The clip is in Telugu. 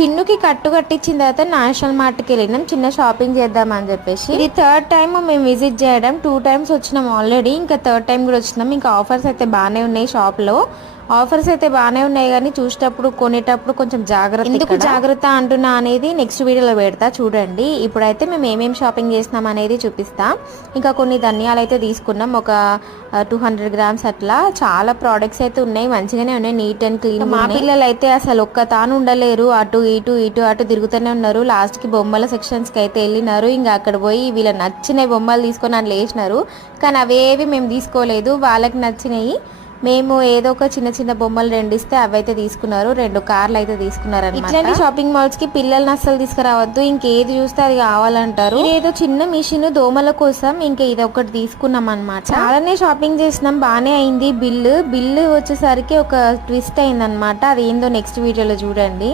చిన్నుకి కట్టు కట్టించిన తర్వాత నేషనల్ మార్ట్కి వెళ్ళినాం చిన్న షాపింగ్ చేద్దామని చెప్పేసి. ఇది థర్డ్ టైం మేము విజిట్ చేయడం. 2 times వచ్చినాం ఆల్రెడీ, ఇంకా థర్డ్ టైం కూడా వచ్చినాం. ఇంకా ఆఫర్స్ అయితే బాగానే ఉన్నాయి షాప్లో. ఆఫర్స్ అయితే బాగానే ఉన్నాయి కానీ చూసేటప్పుడు కొనేటప్పుడు కొంచెం జాగ్రత్త. ఎందుకు జాగ్రత్త అంటున్నా అనేది నెక్స్ట్ వీడియోలో పెడతా చూడండి. ఇప్పుడైతే మేము ఏమేమి షాపింగ్ చేసినాం అనేది చూపిస్తా. ఇంకా కొన్ని ధనియాలు అయితే తీసుకున్నాం, ఒక 200 grams అట్లా. చాలా ప్రోడక్ట్స్ అయితే ఉన్నాయి, మంచిగానే ఉన్నాయి, నీట్ అండ్ క్లీన్. మా పిల్లలు అయితే అసలు ఒక్క తాను ఉండలేరు, అటు అటు తిరుగుతూనే ఉన్నారు. లాస్ట్కి బొమ్మల సెక్షన్స్కి అయితే వెళ్ళినారు. ఇంకా అక్కడ పోయి వీళ్ళ నచ్చిన బొమ్మలు తీసుకొని అని లేచినారు. కానీ అవేవి మేము తీసుకోలేదు, వాళ్ళకి నచ్చినాయి. మేము ఏదో ఒక చిన్న బొమ్మలు 2 ఇస్తే అవైతే తీసుకున్నారు. 2 కార్లు అయితే తీసుకున్నారు అన్నమాట. ఇట్లాంటి షాపింగ్ మాల్స్ కి పిల్లల్ని అస్సలు తీసుకురావద్దు, ఇంకేది చూస్తే అది కావాలంటారు. ఏదో చిన్న మిషన్ దోమల కోసం ఇంకా ఇది ఒకటి తీసుకున్నాం అనమాట. చాలానే షాపింగ్ చేసినాం, బాగానే అయింది. బిల్లు వచ్చేసరికి ఒక ట్విస్ట్ అయింది అనమాట. అది ఏందో నెక్స్ట్ వీడియోలో చూడండి.